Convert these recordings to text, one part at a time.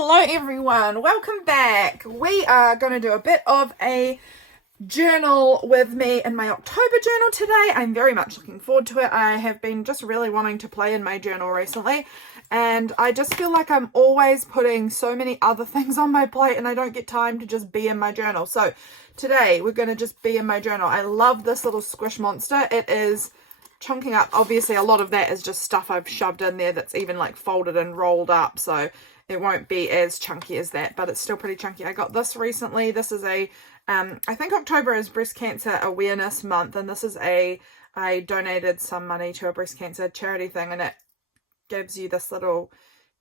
Hello everyone, welcome back. We are going to do a bit of a journal with me in my October journal today. I'm very much looking forward to it. I have been just really wanting to play in my journal recently, and I just feel like I'm always putting so many other things on my plate and I don't get time to just be in my journal. So today we're going to just be in my journal. I love this little squish monster. It is chunking up. Obviously a lot of that is just stuff I've shoved in there that's even like folded and rolled up, so it won't be as chunky as that, but it's still pretty chunky. I got this recently. This is a I think October is breast cancer awareness month, and this is I donated some money to a breast cancer charity thing, and it gives you this little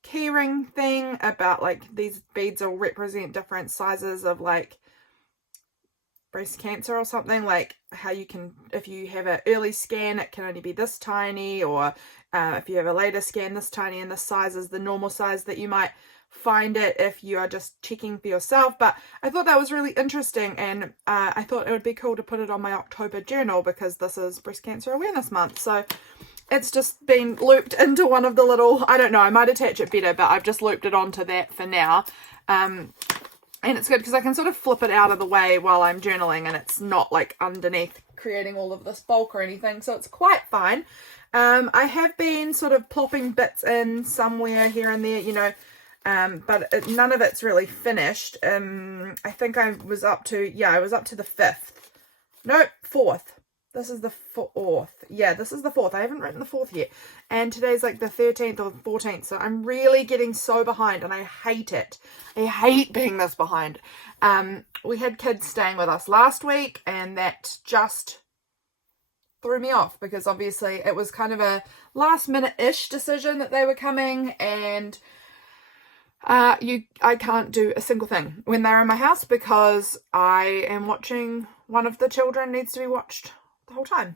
keyring thing about like these beads will represent different sizes of like breast cancer or something, like how you can, if you have an early scan it can only be this tiny, or if you have a later scan this tiny, and this size is the normal size that you might find it if you are just checking for yourself. But I thought that was really interesting, and I thought it would be cool to put it on my October journal because this is breast cancer awareness month. So it's just been looped into one of the little, I don't know, I might attach it better, but I've just looped it onto that for now. And it's good because I can sort of flip it out of the way while I'm journaling, and it's not like underneath creating all of this bulk or anything, so it's quite fine. I have been sort of plopping bits in somewhere here and there, you know, but none of it's really finished. I think I was up to, I was up to the 5th. No, 4th. This is the 4th. Yeah, this is the 4th. I haven't written the 4th yet. And today's like the 13th or 14th. So I'm really getting so behind, and I hate it. I hate being this behind. We had kids staying with us last week, and that just threw me off because obviously it was kind of a last minute-ish decision that they were coming, and I can't do a single thing when they're in my house because I am watching. One of the children needs to be watched the whole time,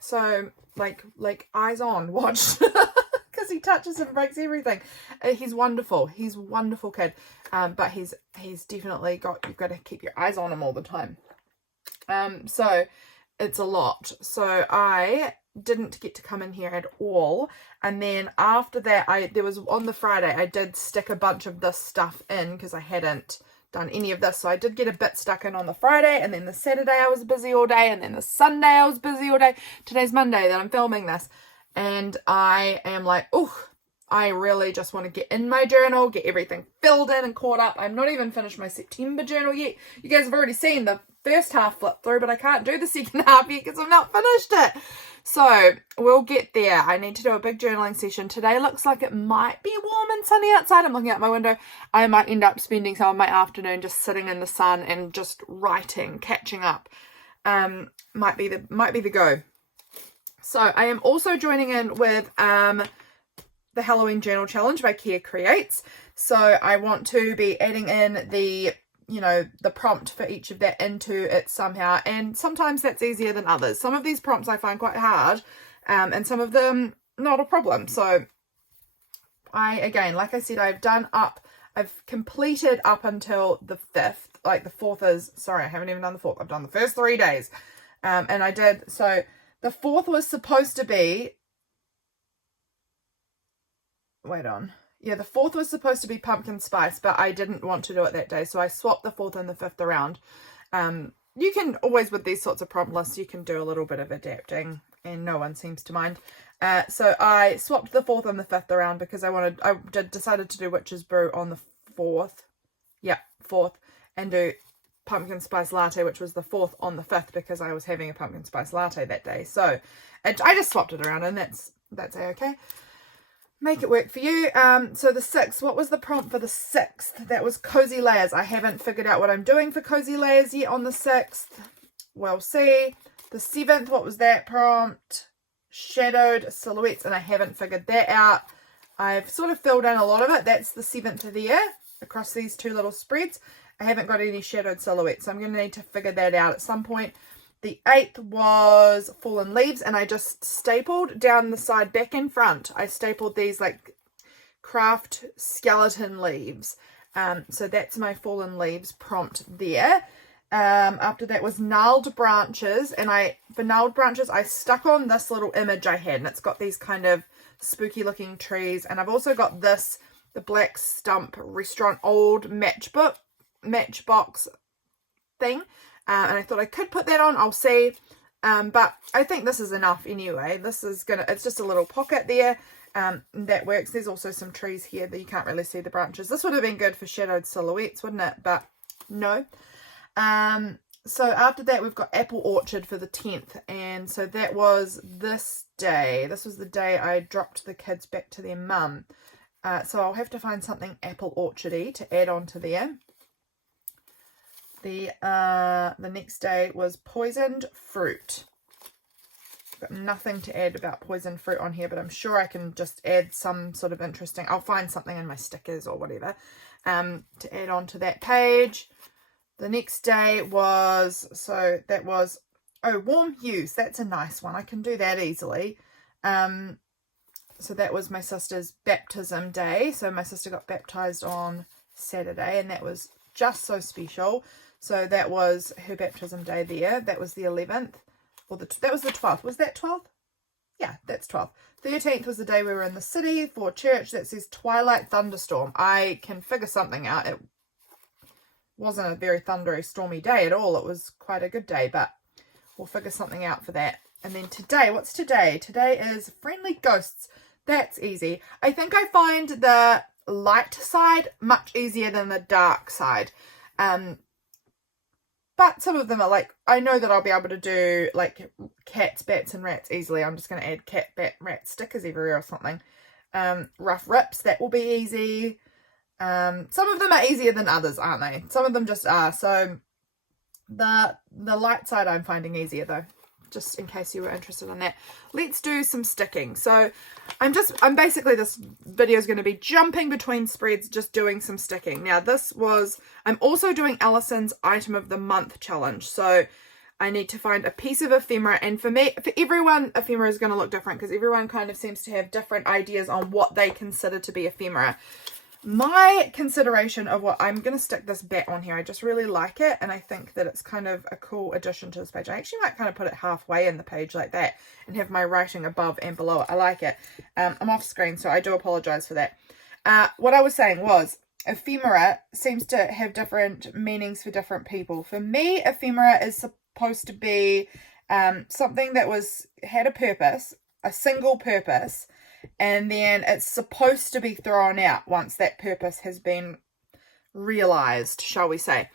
so like eyes on watched because he touches and breaks everything. He's wonderful. He's a wonderful kid, but he's definitely you've got to keep your eyes on him all the time. So it's a lot. So I didn't get to come in here at all, and then after that there was on the Friday I did stick a bunch of this stuff in because I hadn't done any of this, so I did get a bit stuck in on the Friday, and then the Saturday I was busy all day, and then the Sunday I was busy all day. Today's Monday that I'm filming this, and I am like, oh, I really just want to get in my journal, get everything filled in and caught up. I'm not even finished my September journal yet. You guys have already seen the first half flip through, but I can't do the second half yet because I've not finished it. So we'll get there. I need to do a big journaling session. Today looks like it might be warm and sunny outside. I'm looking out my window. I might end up spending some of my afternoon just sitting in the sun and just writing, catching up. Might be the go. So I am also joining in with the Halloween Journal Challenge by Kia Creates. So I want to be adding in the prompt for each of that into it somehow, and sometimes that's easier than others. Some of these prompts I find quite hard, and some of them not a problem. So again, like I said, I've completed up until the 5th. Like the 4th is, sorry, I haven't even done the 4th. I've done the first 3 days, and I did. So the 4th was supposed to be, yeah, the 4th was supposed to be pumpkin spice, but I didn't want to do it that day, so I swapped the 4th and the 5th around. You can always, with these sorts of prompt lists, you can do a little bit of adapting, and no one seems to mind. So I swapped the 4th and the 5th around because I decided to do Witch's Brew on the 4th. Yeah, 4th, and do pumpkin spice latte, which was the 4th, on the 5th because I was having a pumpkin spice latte that day. So I just swapped it around, and that's okay. Make it work for you. So the 6th, what was the prompt for the 6th? That was cozy layers. I haven't figured out what I'm doing for cozy layers yet on the 6th. We'll see. The 7th, what was that prompt? Shadowed silhouettes, and I haven't figured that out. I've sort of filled in a lot of it. That's the 7th of the year across these two little spreads. I haven't got any shadowed silhouettes, so I'm going to need to figure that out at some point. The 8th was fallen leaves, and I just stapled down the side, back and front. I stapled these like craft skeleton leaves. So that's my fallen leaves prompt there. After that was gnarled branches, and for gnarled branches I stuck on this little image I had, and it's got these kind of spooky looking trees, and I've also got this the Black Stump Restaurant old matchbox thing. And I thought I could put that on. I'll see. But I think this is enough anyway. This is it's just a little pocket there. That works. There's also some trees here that you can't really see the branches. This would have been good for shadowed silhouettes, wouldn't it? But no. So after that, we've got Apple Orchard for the 10th. And so that was this day. This was the day I dropped the kids back to their mum. So I'll have to find something Apple Orchard-y to add on to there. The next day was Poisoned Fruit. Got nothing to add about poisoned fruit on here, but I'm sure I can just add some sort of interesting, I'll find something in my stickers or whatever to add on to that page. The next day was, so that was, oh, Warm Hues. That's a nice one. I can do that easily. So that was my sister's baptism day. So my sister got baptized on Saturday, and that was just so special. So that was her baptism day there. That was the 11th. Or that was the 12th. Was that 12th? Yeah, that's 12th. 13th was the day we were in the city for church. That says Twilight Thunderstorm. I can figure something out. It wasn't a very thundery, stormy day at all. It was quite a good day, but we'll figure something out for that. And then today, what's today? Today is Friendly Ghosts. That's easy. I think I find the light side much easier than the dark side. But some of them are like, I know that I'll be able to do like cats, bats and rats easily. I'm just going to add cat, bat, rat stickers everywhere or something. Rough rips, that will be easy. Some of them are easier than others, aren't they? Some of them just are. So the light side I'm finding easier though, just in case you were interested in that. Let's do some sticking. So I'm basically, this video is going to be jumping between spreads, just doing some sticking. Now I'm also doing Alison's Item of the Month challenge. So I need to find a piece of ephemera, and for everyone, ephemera is going to look different because everyone kind of seems to have different ideas on what they consider to be ephemera. My consideration of what I'm going to stick this bat on here, I just really like it, and I think that it's kind of a cool addition to this page. I actually might kind of put it halfway in the page like that and have my writing above and below it. I like it. I'm off screen, so I do apologize for that. What I was saying was, ephemera seems to have different meanings for different people. For me, ephemera is supposed to be something that had a purpose, a single purpose, and then it's supposed to be thrown out once that purpose has been realized, shall we say.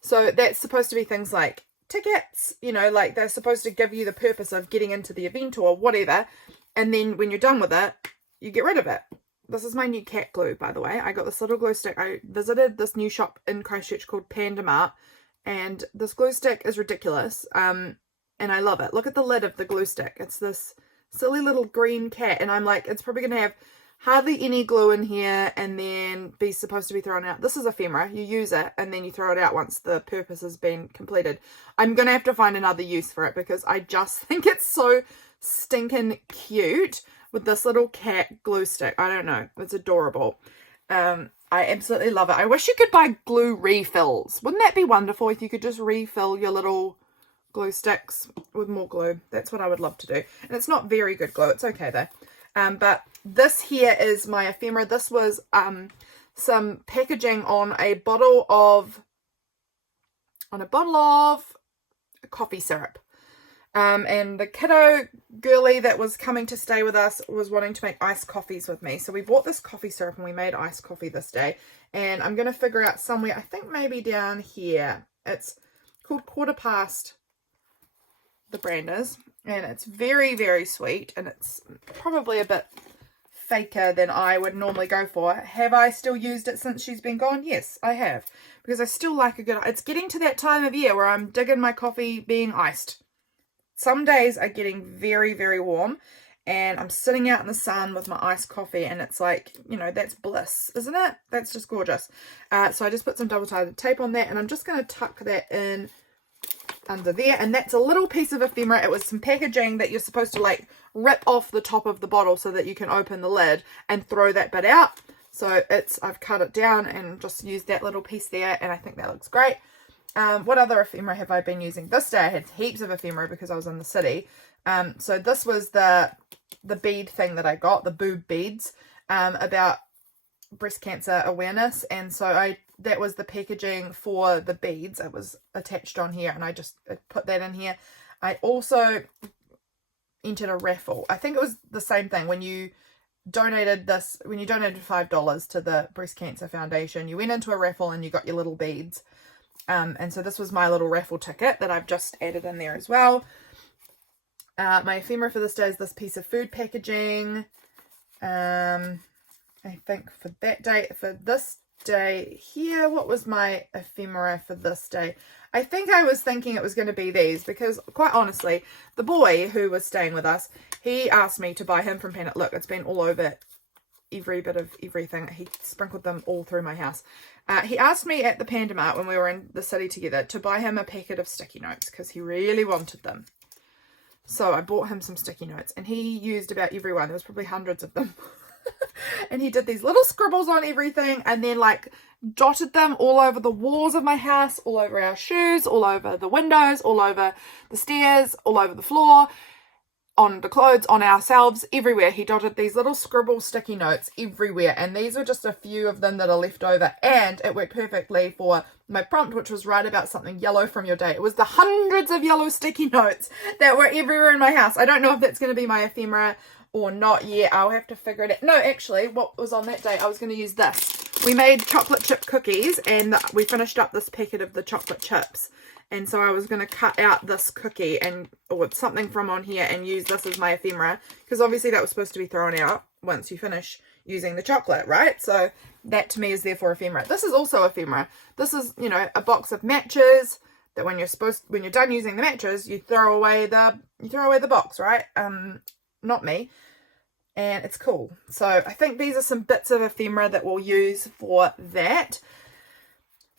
So that's supposed to be things like tickets, like they're supposed to give you the purpose of getting into the event or whatever, and then when you're done with it, you get rid of it. This is my new cat glue, by the way. I got this little glue stick. I visited this new shop in Christchurch called Panda Mart, and this glue stick is ridiculous, and I love it. Look at the lid of the glue stick. It's this silly little green cat, and I'm like, it's probably gonna have hardly any glue in here and then be supposed to be thrown out. This is ephemera. You use it and then you throw it out once the purpose has been completed. I'm gonna have to find another use for it because I just think it's so stinking cute with this little cat glue stick. I don't know, it's adorable. I absolutely love it. I wish you could buy glue refills. Wouldn't that be wonderful if you could just refill your little glue sticks with more glue? That's what I would love to do. And it's not very good glue. It's okay though. But this here is my ephemera. This was some packaging on a bottle of coffee syrup. And the kiddo girly that was coming to stay with us was wanting to make iced coffees with me. So we bought this coffee syrup and we made iced coffee this day. And I'm going to figure out somewhere, I think maybe down here. It's called Quarter Past, the brand is, and it's very, very sweet, and it's probably a bit faker than I would normally go for. Have I still used it since she's been gone? Yes, I have, because I still like a good, it's getting to that time of year where I'm digging my coffee being iced. Some days are getting very, very warm, and I'm sitting out in the sun with my iced coffee, and it's like, that's bliss, isn't it? That's just gorgeous. So I just put some double-sided tape on that, and I'm just going to tuck that in under there, and that's a little piece of ephemera. It was some packaging that you're supposed to like rip off the top of the bottle so that you can open the lid and throw that bit out. So I've cut it down and just used that little piece there, and I think that looks great. What other ephemera have I been using? This day I had heaps of ephemera because I was in the city. So this was the bead thing that I got, the boob beads, about breast cancer awareness, and so that was the packaging for the beads. It was attached on here, and I just put that in here. I also entered a raffle. I think it was the same thing when you donated $5 to the Breast Cancer Foundation. You went into a raffle and you got your little beads. And so this was my little raffle ticket that I've just added in there as well. My ephemera for this day is this piece of food packaging. I think for that day, for this day here, what was my ephemera for this day? I think I was thinking it was going to be these, because quite honestly, the boy who was staying with us, he asked me to buy him from Planet. Look, it's been all over every bit of everything. He sprinkled them all through my house. He asked me at the Panda Mart when we were in the city together to buy him a packet of sticky notes because he really wanted them. So I bought him some sticky notes, and he used about every one. There was probably hundreds of them. And he did these little scribbles on everything, and then like dotted them all over the walls of my house, all over our shoes, all over the windows, all over the stairs, all over the floor, on the clothes, on ourselves, everywhere. He dotted these little scribble sticky notes everywhere, and these were just a few of them that are left over, and it worked perfectly for my prompt, which was write about something yellow from your day. It was the hundreds of yellow sticky notes that were everywhere in my house. I don't know if that's going to be my ephemera or not yet. I'll have to figure it out. No, actually, what was on that day, I was going to use this. We made chocolate chip cookies, and we finished up this packet of the chocolate chips. And so I was going to cut out this cookie or something from on here and use this as my ephemera, because obviously that was supposed to be thrown out once you finish using the chocolate, right? So that to me is therefore ephemera. This is also ephemera. This is, you know, a box of matches that when you're done using the matches, you throw away the box, right? Not me. And it's cool. So I think these are some bits of ephemera that we'll use for that.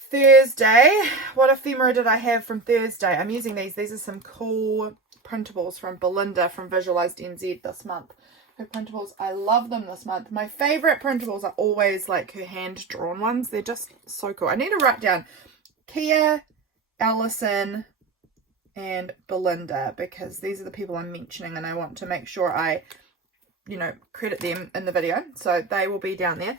Thursday, what ephemera did I have from Thursday? I'm using these. These are some cool printables from Belinda from Visualized NZ this month. Her printables, I love them this month. My favorite printables are always like her hand-drawn ones. They're just so cool. I need to write down Kia, Allison, and Belinda, because these are the people I'm mentioning, and I want to make sure I, you know, credit them in the video. So they will be down there.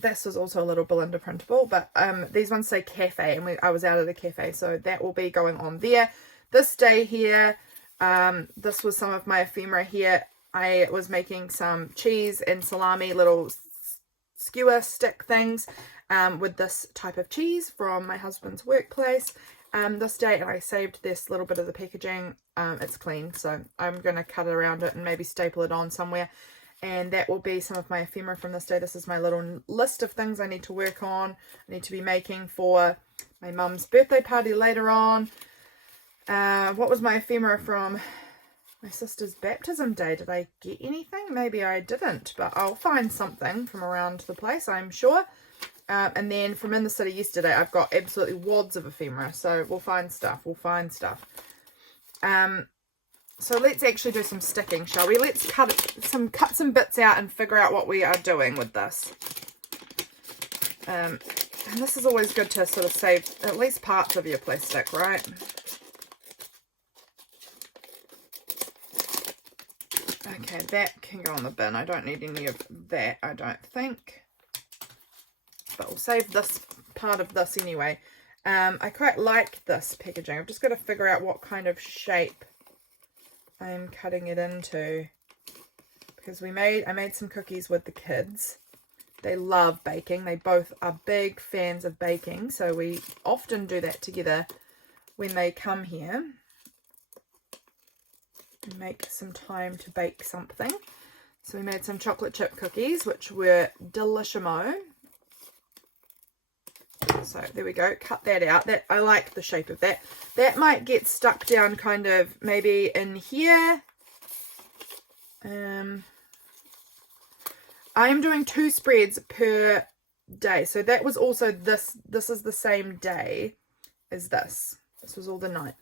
This was also a little Belinda printable, but these ones say cafe, and I was out at a cafe, so that will be going on there. This day here, this was some of my ephemera here. I was making some cheese and salami little skewer stick things with this type of cheese from my husband's workplace. This day, and I saved this little bit of the packaging. It's clean, so I'm going to cut around it and maybe staple it on somewhere. And that will be some of my ephemera from this day. This is my little list of things I need to work on. I need to be making for my mum's birthday party later on. What was my ephemera from my sister's baptism day? Did I get anything? Maybe I didn't, but I'll find something from around the place, I'm sure. And then from in the city yesterday, I've got absolutely wads of ephemera. So we'll find stuff. So let's actually do some sticking, shall we? Let's cut some bits out and figure out what we are doing with this. And this is always good to sort of save at least parts of your plastic, right? Okay, that can go in the bin. I don't need any of that, I don't think. But we'll save this part of this anyway. I quite like this packaging. I've just got to figure out what kind of shape I'm cutting it into, because I made some cookies with the kids. They love baking. They both are big fans of baking, so we often do that together when they come here. We make some time to bake something. So we made some chocolate chip cookies, which were delishimo. So there we go, cut that out. That I like the shape of that. That might get stuck down kind of maybe in here. I'm doing 2 spreads per day. So that was also this is the same day as this. This was all the 9th.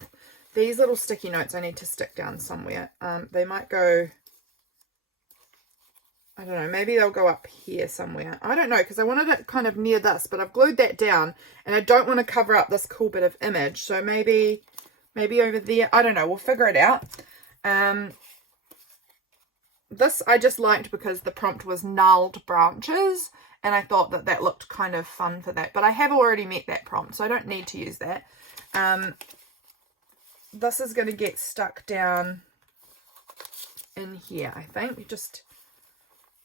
These little sticky notes I need to stick down somewhere. They might go, I don't know, maybe they'll go up here somewhere. I don't know, because I wanted it kind of near this, but I've glued that down, and I don't want to cover up this cool bit of image. So maybe over there. I don't know. We'll figure it out. this I just liked because the prompt was gnarled branches, and I thought that that looked kind of fun for that, but I have already met that prompt, so I don't need to use that. This is going to get stuck down in here, I think, just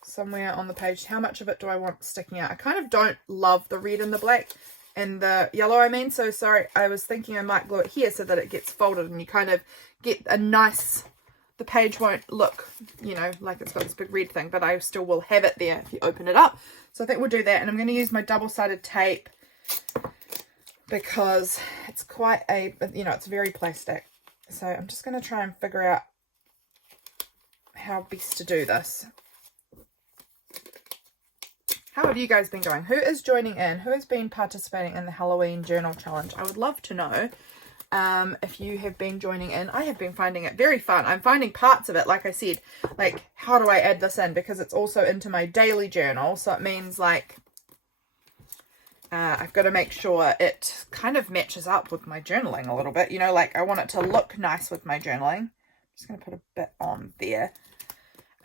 somewhere on the page. How much of it do I want sticking out? I kind of don't love the red and the black and the yellow, I mean, so sorry, I was thinking I might glue it here so that it gets folded and you kind of get a nice, the page won't look, you know, like it's got this big red thing, but I still will have it there if you open it up. So I think we'll do that, and I'm going to use my double-sided tape because it's quite a, you know, it's very plastic. So I'm just going to try and figure out how best to do this. How have you guys been going? Who is joining in? Who has been participating in the Halloween journal challenge? I would love to know if you have been joining in. I have been finding it very fun. I'm finding parts of it, like I said, like how do I add this in? Because it's also into my daily journal. So it means like I've got to make sure it kind of matches up with my journaling a little bit. You know, like I want it to look nice with my journaling. I'm just going to put a bit on there.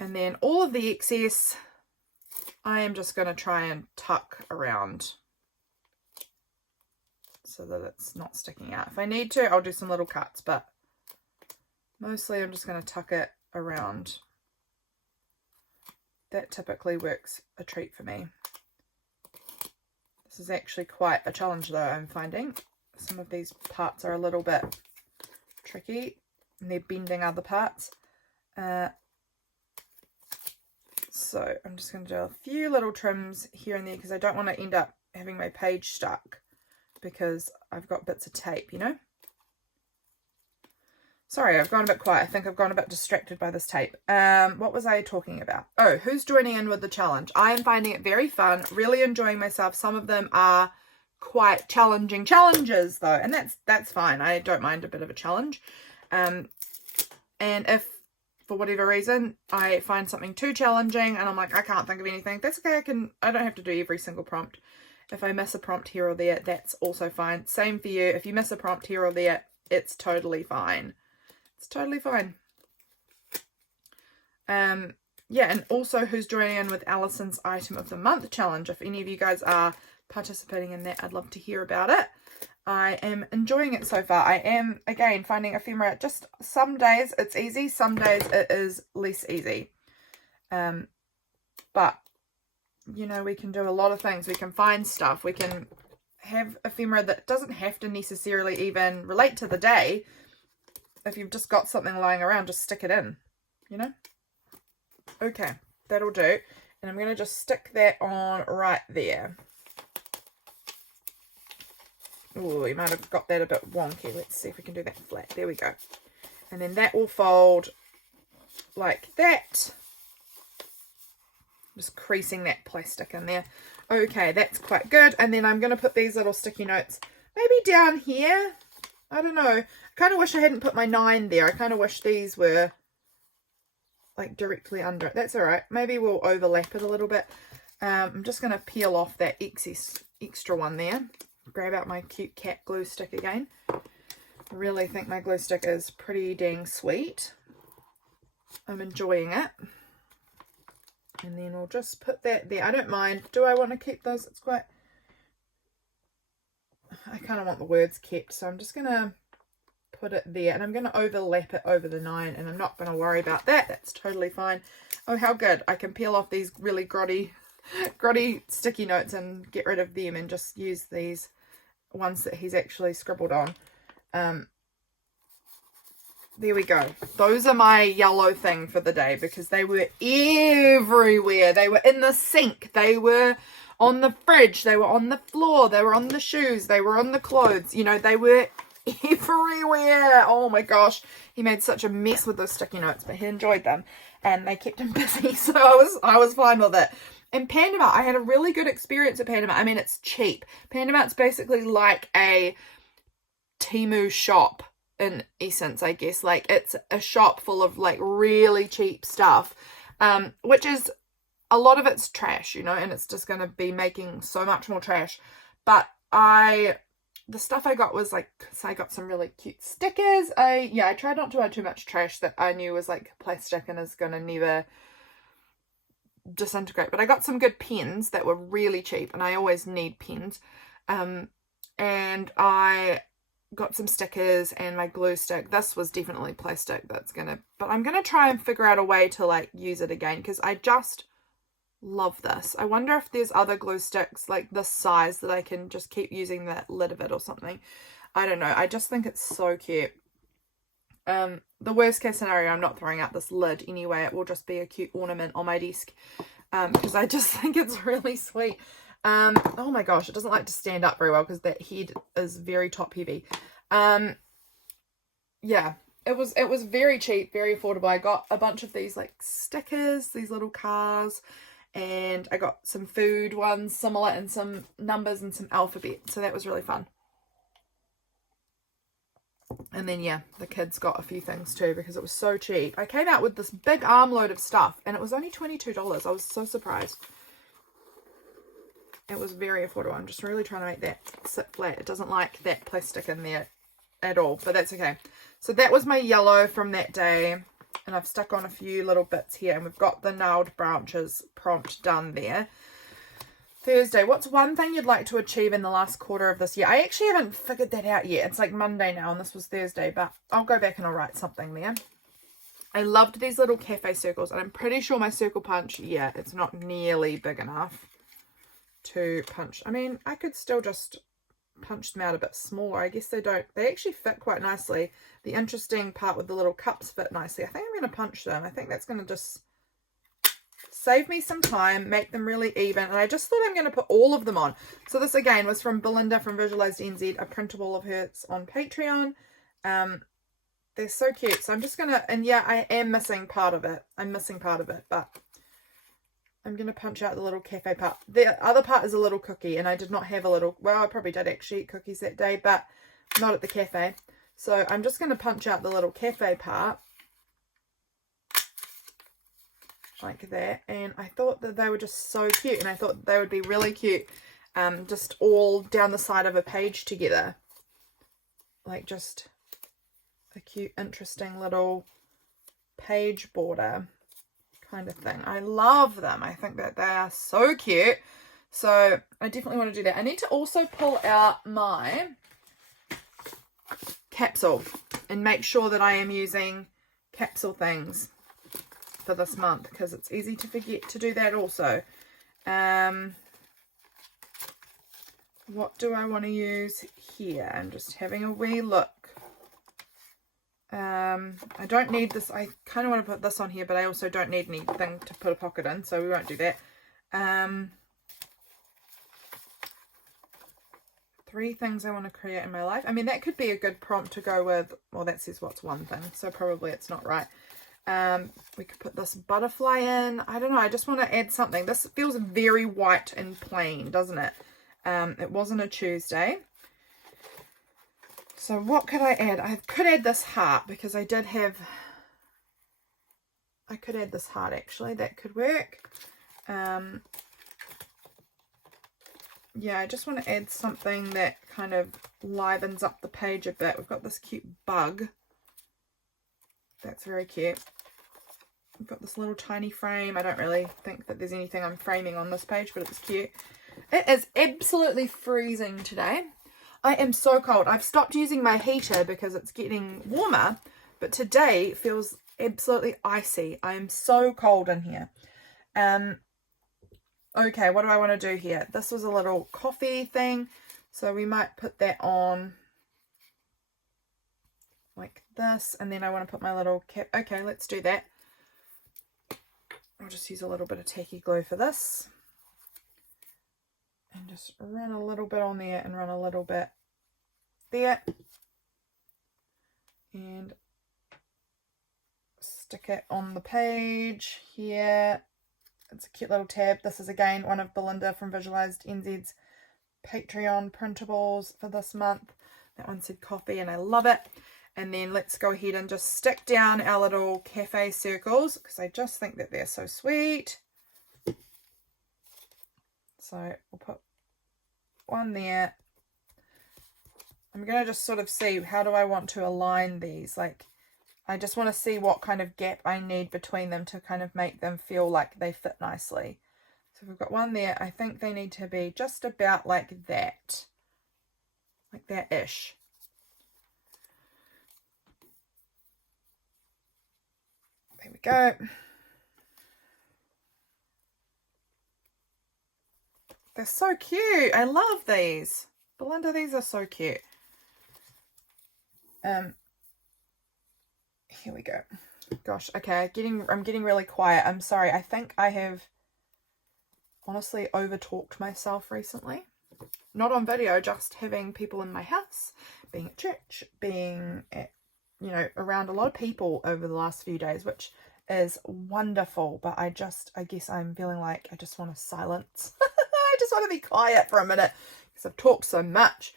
And then all of the excess, I am just going to try and tuck around so that it's not sticking out. If I need to, I'll do some little cuts, but mostly I'm just going to tuck it around. That typically works a treat for me. This is actually quite a challenge though, I'm finding. Some of these parts are a little bit tricky and they're bending other parts. So I'm just going to do a few little trims here and there because I don't want to end up having my page stuck because I've got bits of tape, you know. Sorry, I've gone a bit quiet. I think I've gone a bit distracted by this tape. What was I talking about? Oh, who's joining in with the challenge? I am finding it very fun, really enjoying myself. Some of them are quite challenging challenges though, and that's fine. I don't mind a bit of a challenge. And if for whatever reason I find something too challenging and I'm like, I can't think of anything, that's okay. I don't have to do every single prompt. If I miss a prompt here or there, that's also fine. Same for you. If you miss a prompt here or there, it's totally fine. It's totally fine. Yeah, and also who's joining in with Alison's item of the month challenge. If any of you guys are participating in that, I'd love to hear about it. I am enjoying it so far. I am, again, finding ephemera, just some days it's easy, some days it is less easy. But, you know, we can do a lot of things. We can find stuff. We can have ephemera that doesn't have to necessarily even relate to the day. If you've just got something lying around, just stick it in, you know? Okay, that'll do. And I'm going to just stick that on right there. Oh, you might have got that a bit wonky. Let's see if we can do that flat. There we go. And then that will fold like that. Just creasing that plastic in there. Okay, that's quite good. And then I'm going to put these little sticky notes maybe down here. I don't know. I kind of wish I hadn't put my 9 there. I kind of wish these were like directly under it. That's all right. Maybe we'll overlap it a little bit. I'm just going to peel off that extra one there. Grab out my cute cat glue stick again. I really think my glue stick is pretty dang sweet. I'm enjoying it. And then we'll just put that there. I don't mind. Do I want to keep those? It's quite... I kind of want the words kept. So I'm just going to put it there. And I'm going to overlap it over the 9. And I'm not going to worry about that. That's totally fine. Oh, how good. I can peel off these really grotty sticky notes and get rid of them and just use these ones that he's actually scribbled on. There we go. Those are my yellow thing for the day because they were everywhere. They were in the sink. They were on the fridge. They were on the floor. They were on the shoes. They were on the clothes. You know, they were everywhere. Oh my gosh. He made such a mess with those sticky notes, but he enjoyed them and they kept him busy. So I was fine with it. And Panda Mart, I had a really good experience at Panda Mart. I mean, it's cheap. Panda Mart's basically like a Temu shop in essence, I guess. Like, it's a shop full of like really cheap stuff, which is, a lot of it's trash, you know, and it's just going to be making so much more trash. But the stuff I got was like, so I got some really cute stickers. I tried not to buy too much trash that I knew was like plastic and is going to never disintegrate. But I got some good pens that were really cheap, and I always need pens. And I got some stickers and my glue stick. This was definitely plastic. But I'm gonna try and figure out a way to like use it again, because I just love this. I wonder if there's other glue sticks like this size that I can just keep using the lid of it or something. I don't know. I just think it's so cute. The worst case scenario, I'm not throwing out this lid anyway. It will just be a cute ornament on my desk, because I just think it's really sweet. Oh my gosh, it doesn't like to stand up very well because that head is very top heavy. Yeah, it was very cheap, very affordable. I got a bunch of these like stickers, these little cars, and I got some food ones similar, and some numbers and some alphabet. So that was really fun. And then, yeah, the kids got a few things too because it was so cheap. I came out with this big armload of stuff and it was only $22. I was so surprised. It was very affordable. I'm just really trying to make that sit flat. It doesn't like that plastic in there at all, but that's okay. So that was my yellow from that day. And I've stuck on a few little bits here. And we've got the nailed branches prompt done there. Thursday, what's one thing you'd like to achieve in the last quarter of this year? I actually haven't figured that out yet. It's like Monday now and this was Thursday, but I'll go back and I'll write something there. I loved these little cafe circles, and I'm pretty sure my circle punch, yeah, it's not nearly big enough to punch. I mean, I could still just punch them out a bit smaller. I guess they don't. They actually fit quite nicely. The interesting part with the little cups fit nicely. I think I'm going to punch them. I think that's going to just save me some time, make them really even. And I just thought I'm going to put all of them on. So this again was from Belinda from Visualized NZ, a printable of hers on Patreon. They're so cute. So I'm just going to, and yeah, I am missing part of it. I'm missing part of it, but I'm going to punch out the little cafe part. The other part is a little cookie, and I did not have a little, well, I probably did actually eat cookies that day, but not at the cafe. So I'm just going to punch out the little cafe part like that. And I thought that they were just so cute, and I thought they would be really cute just all down the side of a page together. Like just a cute, interesting little page border kind of thing. I love them. I think that they are so cute. So I definitely want to do that. I need to also pull out my capsule and make sure that I am using capsule things for this month, because it's easy to forget to do that also. What do I want to use here? I'm just having a wee look. I don't need this. I kind of want to put this on here, but I also don't need anything to put a pocket in, so we won't do that. 3 things I want to create in my life. I mean, that could be a good prompt to go with. Well, that says what's one thing, so probably it's not right. We could put this butterfly in. I don't know. I just want to add something. This feels very white and plain, doesn't it? It wasn't a Tuesday. So what could I add? I could add this heart, because I did have, I could add this heart actually. That could work. Yeah, I just want to add something that kind of livens up the page a bit. We've got this cute bug. That's very cute. We've got this little tiny frame. I don't really think that there's anything I'm framing on this page, but it's cute. It is absolutely freezing today. I am so cold. I've stopped using my heater because it's getting warmer, but today feels absolutely icy. I am so cold in here. Okay, what do I want to do here? This was a little coffee thing, so we might put that on like this, and then I want to put my little cap. Okay, let's do that. I'll just use a little bit of tacky glue for this, and just run a little bit on there and run a little bit there, and stick it on the page here. It's a cute little tab. This is again one of Belinda from Visualized NZ's Patreon printables for this month. That one said coffee, and I love it. And then let's go ahead and just stick down our little cafe circles, because I just think that they're so sweet. So we'll put one there. I'm going to just sort of see, how do I want to align these? Like, I just want to see what kind of gap I need between them to kind of make them feel like they fit nicely. So we've got one there. I think they need to be just about like that. Like that-ish. There we go. They're so cute. I love these. Belinda, these are so cute. Here we go. Gosh, okay, I'm getting really quiet. I'm sorry. I think I have honestly over-talked myself recently. Not on video, just having people in my house, being at church, being at, you know, around a lot of people over the last few days, which is wonderful. But I guess I'm feeling like I just want to silence. I just want to be quiet for a minute because I've talked so much.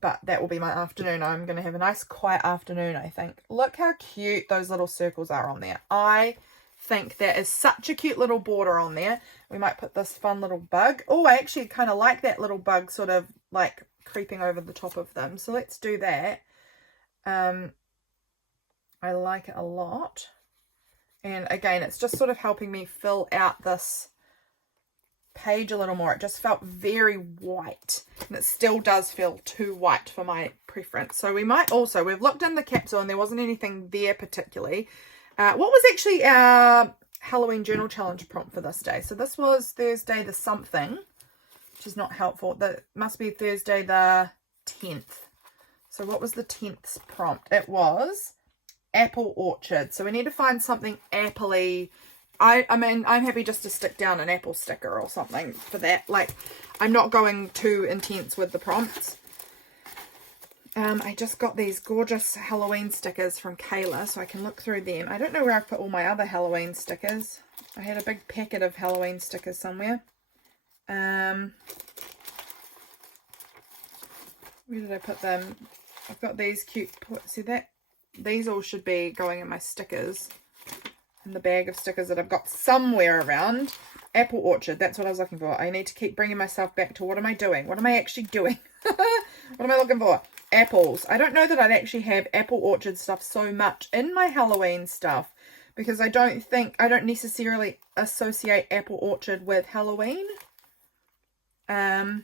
But that will be my afternoon. I'm going to have a nice quiet afternoon, I think. Look how cute those little circles are on there. I think that is such a cute little border on there. We might put this fun little bug. Oh, I actually kind of like that little bug sort of like creeping over the top of them. So let's do that. I like it a lot. And again, it's just sort of helping me fill out this page a little more. It just felt very white, and it still does feel too white for my preference. So we might also, we've looked in the capsule and there wasn't anything there particularly. What was actually our Halloween journal challenge prompt for this day? So this was Thursday the something, which is not helpful. That must be Thursday the 10th. So what was the 10th prompt? It was apple orchard. So we need to find something appley. I mean, I'm happy just to stick down an apple sticker or something for that. Like, I'm not going too intense with the prompts. I just got these gorgeous Halloween stickers from Kayla, so I can look through them. I don't know where I've put all my other Halloween stickers. I had a big packet of Halloween stickers somewhere. Where did I put them? I've got these cute, see that? These all should be going in my stickers. In the bag of stickers that I've got somewhere around. Apple orchard, that's what I was looking for. I need to keep bringing myself back to what am I doing? What am I actually doing? What am I looking for? Apples. I don't know that I'd actually have apple orchard stuff so much in my Halloween stuff, because I don't necessarily associate apple orchard with Halloween. So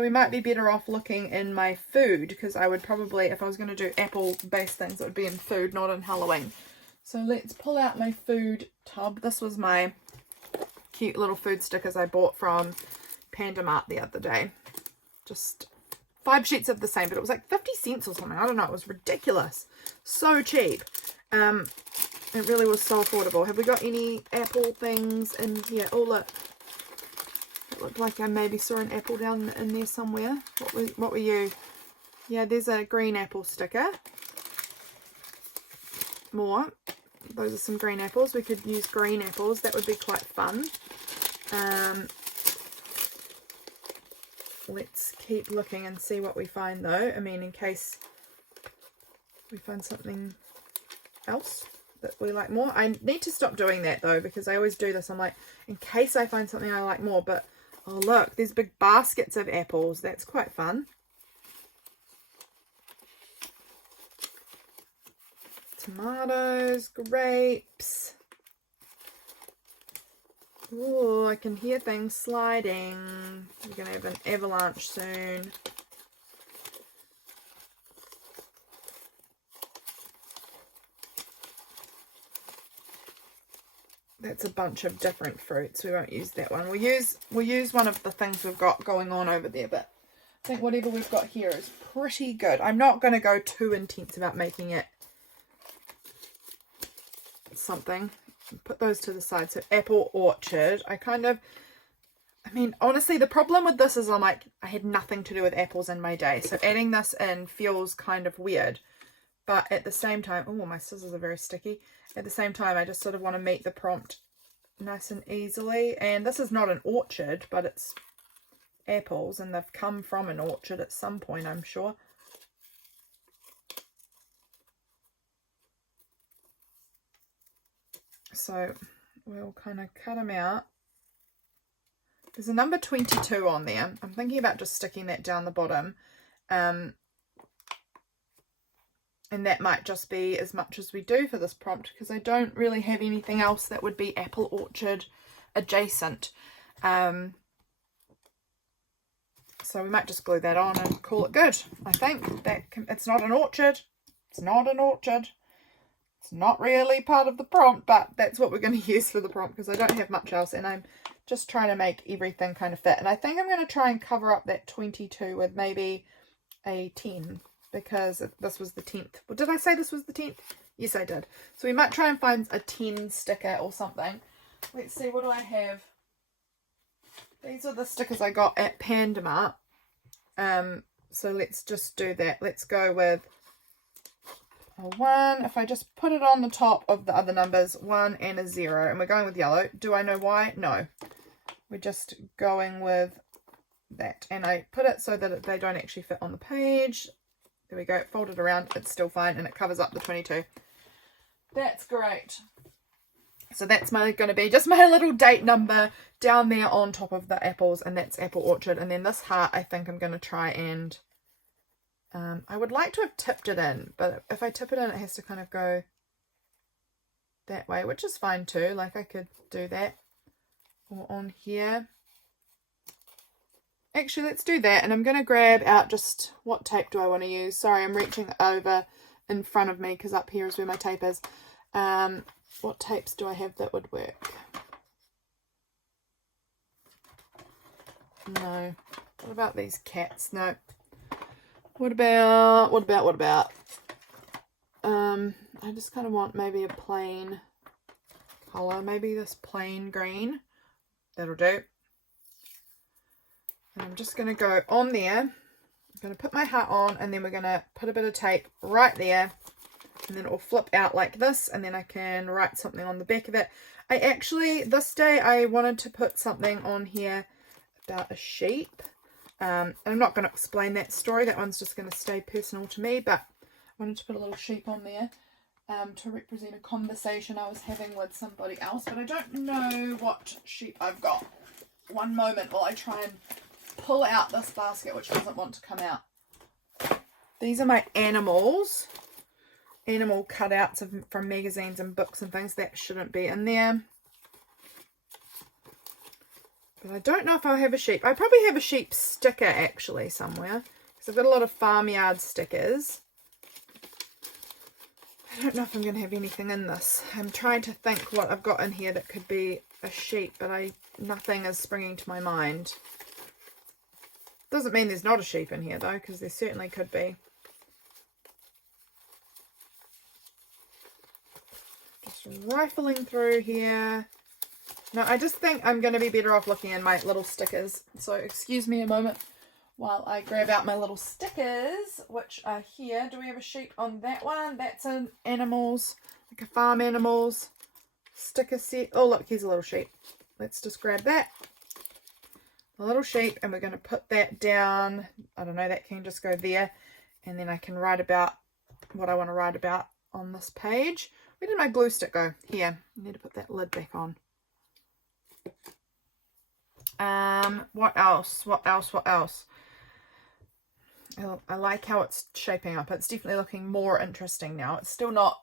we might be better off looking in my food, because I would probably, if I was going to do apple based things, it would be in food, not in Halloween. So let's pull out my food tub. This was my cute little food stickers I bought from Panda Mart the other day. Just 5 sheets of the same, but it was like 50 cents or something. I don't know. It was ridiculous. So cheap. It really was so affordable. Have we got any apple things in here? Oh, look. It looked like I maybe saw an apple down in there somewhere. What were you? Yeah, there's a green apple sticker. More. Those are some green apples. We could use green apples. That would be quite fun. Let's keep looking and see what we find though. I mean, in case we find something else that we like more. I need to stop doing that though, because I always do this. I'm like, in case I find something I like more. But, oh look, there's big baskets of apples. That's quite fun. Tomatoes, grapes. Oh, I can hear things sliding. We're going to have an avalanche soon. That's a bunch of different fruits. We won't use that one. We'll use one of the things we've got going on over there, but I think whatever we've got here is pretty good. I'm not going to go too intense about making it something. Put those to the side. So apple orchard. I mean, honestly, the problem with this is I'm like, I had nothing to do with apples in my day. So adding this in feels kind of weird. But at the same time, oh, my scissors are very sticky. At the same time, I just sort of want to meet the prompt nice and easily. And this is not an orchard, but it's apples. And they've come from an orchard at some point, I'm sure. So we'll kind of cut them out. There's a number 22 on there. I'm thinking about just sticking that down the bottom. And that might just be as much as we do for this prompt, because I don't really have anything else that would be apple orchard adjacent. So we might just glue that on and call it good. I think that it's not an orchard. It's not an orchard. It's not really part of the prompt, but that's what we're going to use for the prompt, because I don't have much else and I'm just trying to make everything kind of fit. And I think I'm going to try and cover up that 22 with maybe a 10, because this was the 10th. Well, did I say this was the 10th? Yes, I did. So we might try and find a 10 sticker or something. Let's see, what do I have? These are the stickers I got at Pandamart. So let's just do that. Let's go with a 1. If I just put it on the top of the other numbers, 1 and a 0. And we're going with yellow. Do I know why? No. We're just going with that. And I put it so that they don't actually fit on the page. There we go. Fold it around. It's still fine. And it covers up the 22. That's great. So that's going to be just my little date number down there on top of the apples. And that's apple orchard. And then this heart, I think I'm going to try and... I would like to have tipped it in. But if I tip it in, it has to kind of go that way. Which is fine too. Like I could do that. Or on here. Actually, let's do that. And I'm going to grab out just... What tape do I want to use? Sorry, I'm reaching over in front of me because up here is where my tape is. What tapes do I have that would work? No. What about these cats? No. What about? I just kind of want maybe a plain colour. Maybe this plain green. That'll do. And I'm just going to go on there. I'm going to put my heart on, and then we're going to put a bit of tape right there. And then it will flip out like this, and then I can write something on the back of it. I actually, this day, I wanted to put something on here about a sheep. And I'm not going to explain that story. That one's just going to stay personal to me. But I wanted to put a little sheep on there to represent a conversation I was having with somebody else. But I don't know what sheep I've got. One moment while I try and pull out this basket, which doesn't want to come out. These are my animals. Animal cutouts from magazines and books and things. That shouldn't be in there. But I don't know if I'll have a sheep. I probably have a sheep sticker actually somewhere. Because I've got a lot of farmyard stickers. I don't know if I'm going to have anything in this. I'm trying to think what I've got in here that could be a sheep. But nothing is springing to my mind. Doesn't mean there's not a sheep in here though. Because there certainly could be. Just rifling through here. No, I just think I'm going to be better off looking in my little stickers. So excuse me a moment while I grab out my little stickers, which are here. Do we have a sheep on that one? That's an animals, like a farm animals sticker set. Oh, look, here's a little sheep. Let's just grab that. A little sheep, and we're going to put that down. I don't know, that can just go there. And then I can write about what I want to write about on this page. Where did my glue stick go? Here. I need to put that lid back on. What else? I like how it's shaping up. It's definitely looking more interesting now. It's still not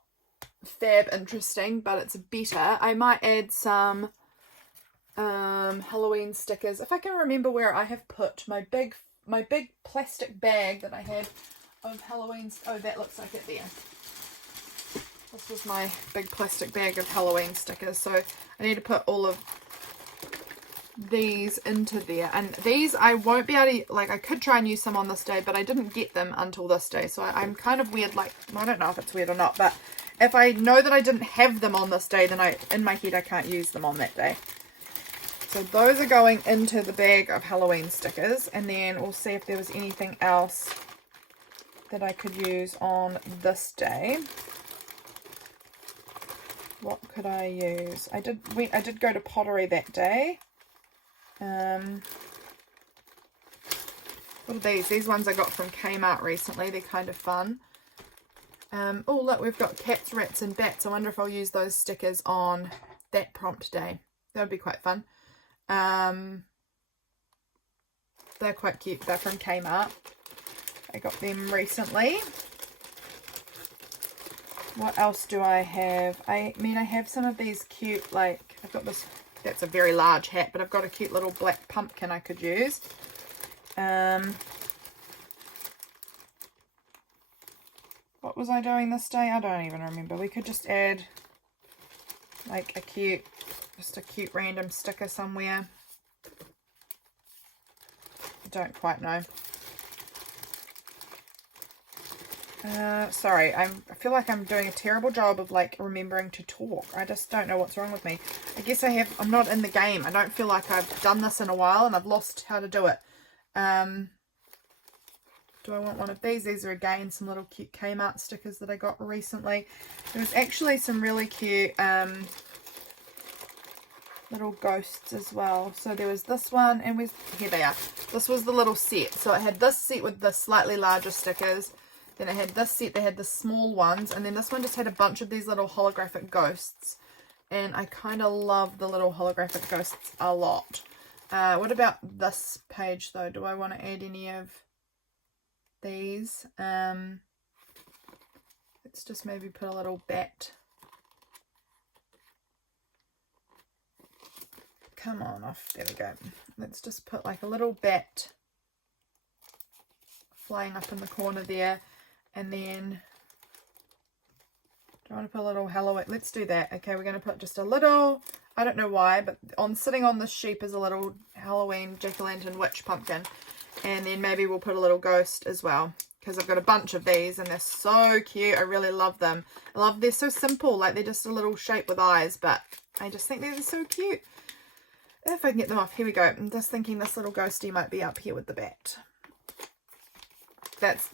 fab interesting, but it's better. I might add some Halloween stickers. If I can remember where I have put my big plastic bag that I had of Halloween. Oh, that looks like it there. This was my big plastic bag of Halloween stickers. So I need to put all of these into there, and these I won't be able to, like, I could try and use some on this day, but I didn't get them until this day, so I'm kind of weird, like, I don't know if it's weird or not, but if I know that I didn't have them on this day, then in my head I can't use them on that day. So those are going into the bag of Halloween stickers, and then we'll see if there was anything else that I could use on this day. What could I use? I did go to pottery that day. What are these? These ones I got from Kmart recently. They're kind of fun. Oh, look, we've got cats, rats, and bats. I wonder if I'll use those stickers on that prompt day. That would be quite fun. They're quite cute. They're from Kmart. I got them recently. What else do I have? I mean, I have some of these cute, like, I've got this, that's a very large hat, but I've got a cute little black pumpkin I could use. What was I doing this day? I don't even remember. We could just add, like, just a cute random sticker somewhere. I don't quite know. Sorry, I feel like I'm doing a terrible job of like remembering to talk. I just don't know what's wrong with me. I guess I'm not in the game. I don't feel like I've done this in a while and I've lost how to do it. Do I want one of these? These are again some little cute Kmart stickers that I got recently. There's actually some really cute little ghosts as well. So there was this one, and here they are. This was the little set. So it had this set with the slightly larger stickers. Then it had this set that had the small ones, and then this one just had a bunch of these little holographic ghosts. And I kind of love the little holographic ghosts a lot. What about this page though? Do I want to add any of these? Let's just maybe put a little bat. Come on off. There we go. Let's just put like a little bat flying up in the corner there. And then, do I want to put a little Halloween? Let's do that. Okay, we're going to put just a little, I don't know why, but sitting on this sheep is a little Halloween jack-o'-lantern witch pumpkin. And then maybe we'll put a little ghost as well, because I've got a bunch of these and they're so cute. I really love them. They're so simple, like they're just a little shape with eyes, but I just think they're so cute. If I can get them off, here we go. I'm just thinking this little ghosty might be up here with the bat.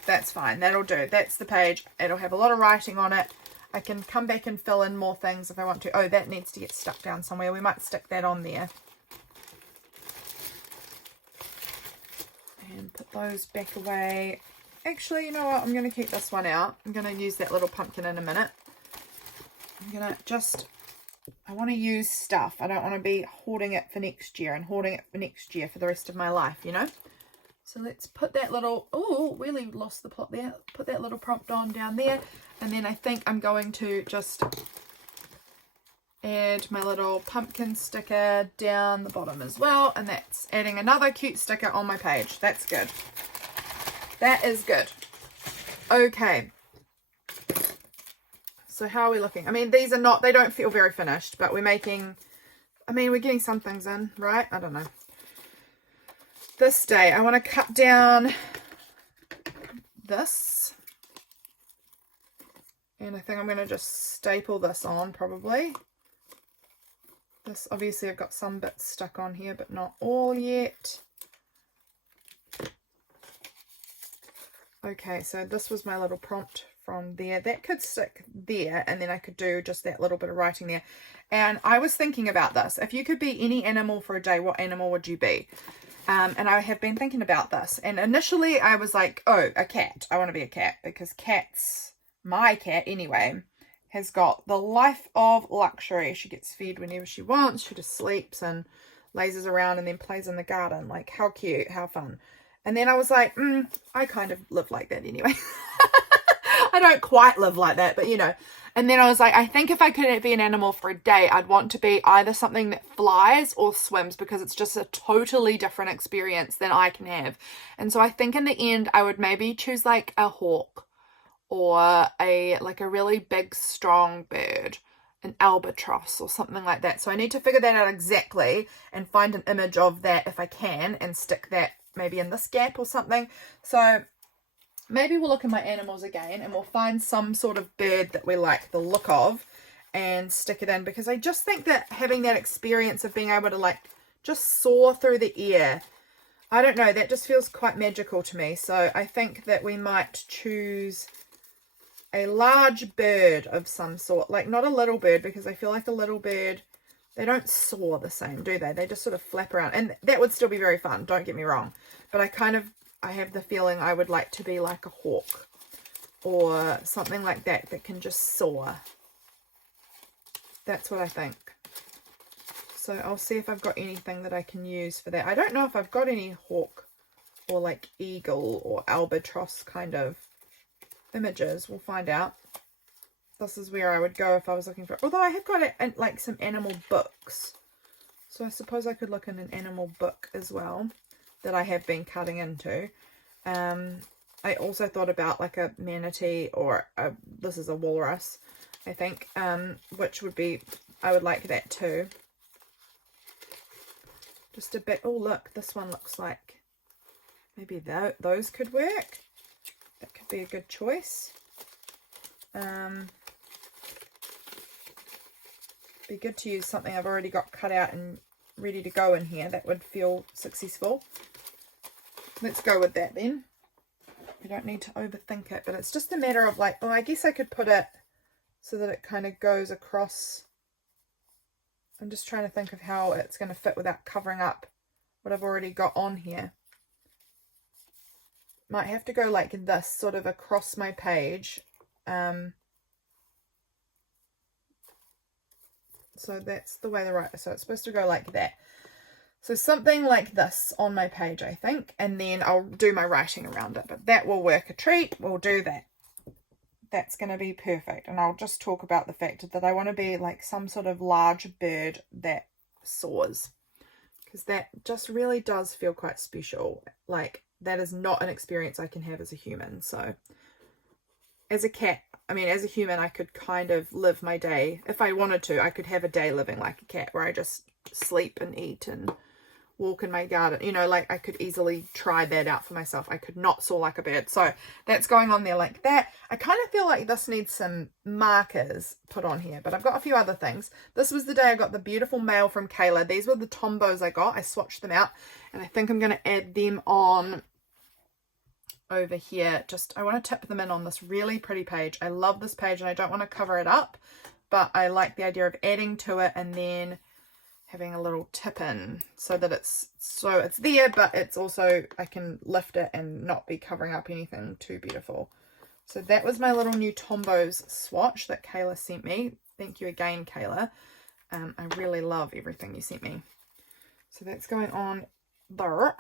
That's fine. That'll do. That's the page. It'll have a lot of writing on it. I can come back and fill in more things if I want to. Oh, that needs to get stuck down somewhere. We might stick that on there. And put those back away. Actually, you know what? I'm going to keep this one out. I'm going to use that little pumpkin in a minute. I'm going to just... I want to use stuff. I don't want to be hoarding it for next year and hoarding it for next year for the rest of my life, you know? So let's put that little, oh, really lost the plot there. Put that little prompt on down there. And then I think I'm going to just add my little pumpkin sticker down the bottom as well. And that's adding another cute sticker on my page. That's good. That is good. Okay. So how are we looking? I mean, these are not, they don't feel very finished, but we're making, I mean, we're getting some things in, right? I don't know. This day, I want to cut down this. And I think I'm going to just staple this on, probably. This, obviously, I've got some bits stuck on here, but not all yet. Okay, so this was my little prompt from there. That could stick there, and then I could do just that little bit of writing there. And I was thinking about this. If you could be any animal for a day, what animal would you be? And I have been thinking about this. And initially I was like, oh, a cat. I want to be a cat, because cats, my cat anyway, has got the life of luxury. She gets fed whenever she wants. She just sleeps and lazes around and then plays in the garden. Like, how cute, how fun. And then I was like, I kind of live like that anyway. I don't quite live like that, but you know. And then I was like, I think if I could be an animal for a day, I'd want to be either something that flies or swims, because it's just a totally different experience than I can have. And so I think in the end, I would maybe choose like a hawk, or a really big, strong bird, an albatross or something like that. So I need to figure that out exactly and find an image of that if I can, and stick that maybe in this gap or something. So maybe we'll look at my animals again and we'll find some sort of bird that we like the look of and stick it in, because I just think that having that experience of being able to like just soar through the air, I don't know, that just feels quite magical to me. So I think that we might choose a large bird of some sort, like not a little bird, because I feel like a little bird, they don't soar the same, do they? They just sort of flap around, and that would still be very fun, don't get me wrong. But I have the feeling I would like to be like a hawk or something like that that can just soar. That's what I think. So I'll see if I've got anything that I can use for that. I don't know if I've got any hawk or like eagle or albatross kind of images. We'll find out. this is where I would go if I was looking for, although I have got like some animal books. So I suppose I could look in an animal book as well that I have been cutting into. I also thought about like a manatee or this is a walrus, I think, which would be, I would like that too. Just a bit, oh look, this one looks like maybe those could work. That could be a good choice. Be good to use something I've already got cut out and ready to go in here. That would feel successful. Let's go with that then. We don't need to overthink it, but it's just a matter of like, well, I guess I could put it so that it kind of goes across. I'm just trying to think of how it's going to fit without covering up what I've already got on here. Might have to go like this, sort of across my page. So that's the way so it's supposed to go like that. So something like this on my page, I think, and then I'll do my writing around it, but that will work a treat. We'll do that. That's going to be perfect. And I'll just talk about the fact that I want to be like some sort of large bird that soars, because that just really does feel quite special. Like that is not an experience I can have as a human. So as a cat, I mean, as a human, I could kind of live my day. If I wanted to, I could have a day living like a cat where I just sleep and eat and walk in my garden. You know, like I could easily try that out for myself. I could not soar like a bird. So that's going on there like that. I kind of feel like this needs some markers put on here, but I've got a few other things. This was the day I got the beautiful mail from Kayla. These were the tombos I got. I swatched them out, and I think I'm going to add them on over here. Just, I want to tip them in on this really pretty page. I love this page and I don't want to cover it up, but I like the idea of adding to it and then having a little tip in so that it's there, but it's also, I can lift it and not be covering up anything too beautiful. So that was my little new Tombos swatch that Kayla sent me. Thank you again, Kayla. I really love everything you sent me. So that's going on there.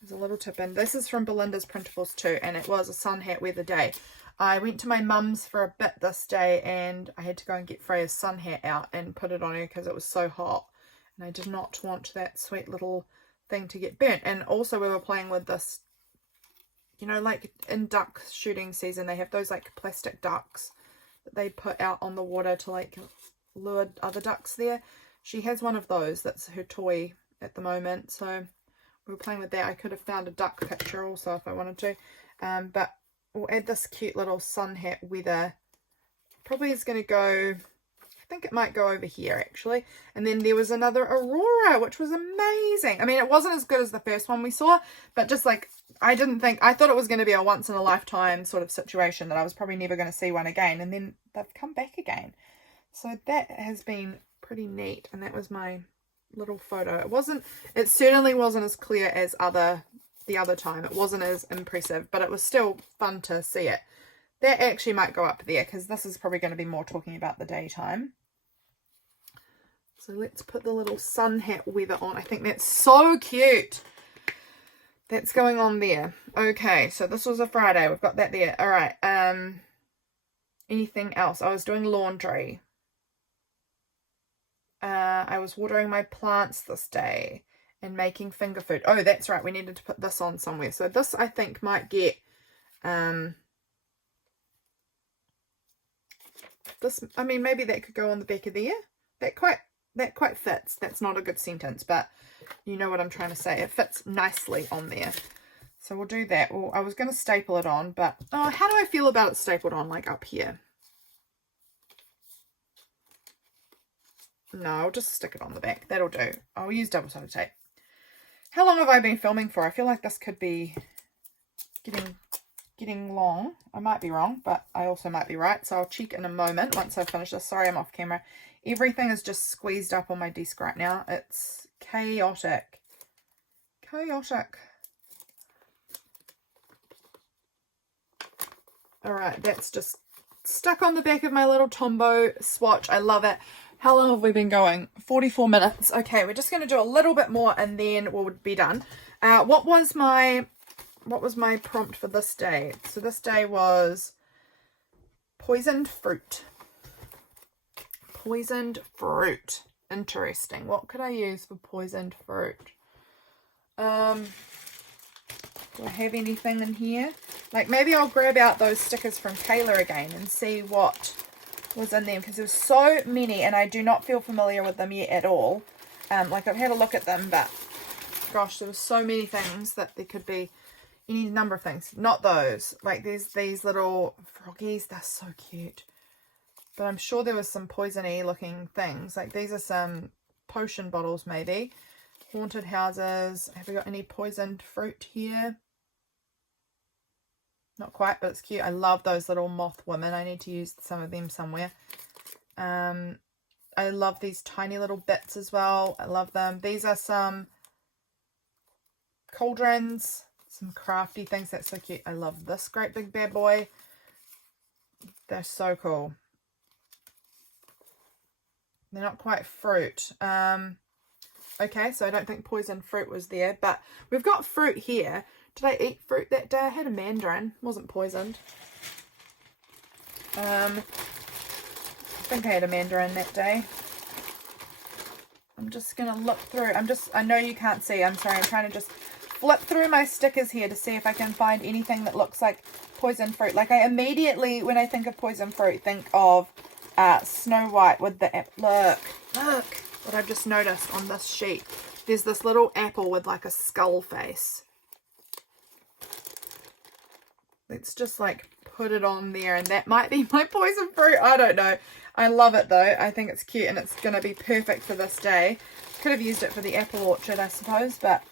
There's a little tip in. This is from Belinda's Printables too, and it was a sun hat weather day. I went to my mum's for a bit this day, and I had to go and get Freya's sun hat out and put it on her because it was so hot, and I did not want that sweet little thing to get burnt. And also we were playing with this, you know, like in duck shooting season, they have those like plastic ducks that they put out on the water to like lure other ducks there. She has one of those. That's her toy at the moment, so we were playing with that. I could have found a duck picture also if I wanted to, but we'll add this cute little sun hat weather. Probably is going to go, I think it might go over here actually. And then there was another aurora, which was amazing. I mean, it wasn't as good as the first one we saw, but just like, I thought it was going to be a once in a lifetime sort of situation that I was probably never going to see one again. And then they've come back again. So that has been pretty neat. And that was my little photo. It certainly wasn't as clear as the other time. It wasn't as impressive, but it was still fun to see it. That actually might go up there because this is probably going to be more talking about the daytime. So let's put the little sun hat weather on. I think that's so cute. That's going on there. Okay, so this was a Friday. We've got that there. All right. Anything else? I was doing laundry. I was watering my plants this day and making finger food. Oh, that's right. We needed to put this on somewhere. So this, I think, might get this. I mean, maybe that could go on the back of there. That quite fits. That's not a good sentence, but you know what I'm trying to say. It fits nicely on there. So we'll do that. Well, I was going to staple it on, but oh, how do I feel about it stapled on, like up here? No, I'll just stick it on the back. That'll do. I'll use double-sided tape. How long have I been filming for? I feel like this could be getting long. I might be wrong, but I also might be right. So I'll check in a moment once I finish this. Sorry, I'm off camera. Everything is just squeezed up on my desk right now. It's chaotic. Chaotic. All right, that's just stuck on the back of my little Tombow swatch. I love it. How long have we been going? 44 minutes. Okay, we're just going to do a little bit more and then we'll be done. What was my prompt for this day? So this day was Poisoned fruit. Poisoned fruit. Interesting. What could I use for poisoned fruit? Do I have anything in here? Like, maybe I'll grab out those stickers from Kayla again and see what was in them, because there's so many and I do not feel familiar with them yet at all. Like, I've had a look at them, but gosh, there were so many things that there could be any number of things. Not those. Like, there's these little froggies. They're so cute. But I'm sure there was some poisony looking things. Like, these are some potion bottles maybe. Haunted houses. Have we got any poisoned fruit here? Not quite, but it's cute. I love those little moth women. I need to use some of them somewhere. I love these tiny little bits as well. I love them. These are some cauldrons. Some crafty things. That's so cute. I love this great big bad boy. They're so cool. They're not quite fruit. Okay, so I don't think poison fruit was there, but we've got fruit here. Did I eat fruit that day? I had a mandarin. Wasn't poisoned. I think I had a mandarin that day. I'm just going to look through. I know you can't see. I'm sorry. I'm trying to just flip through my stickers here to see if I can find anything that looks like poison fruit. Like, I immediately, when I think of poison fruit, think of Snow White with the look what I've just noticed on this sheet. There's this little apple with like a skull face. Let's just like put it on there, and that might be my poison fruit. I don't know. I love it though. I think it's cute and it's going to be perfect for this day. Could have used it for the apple orchard, I suppose, but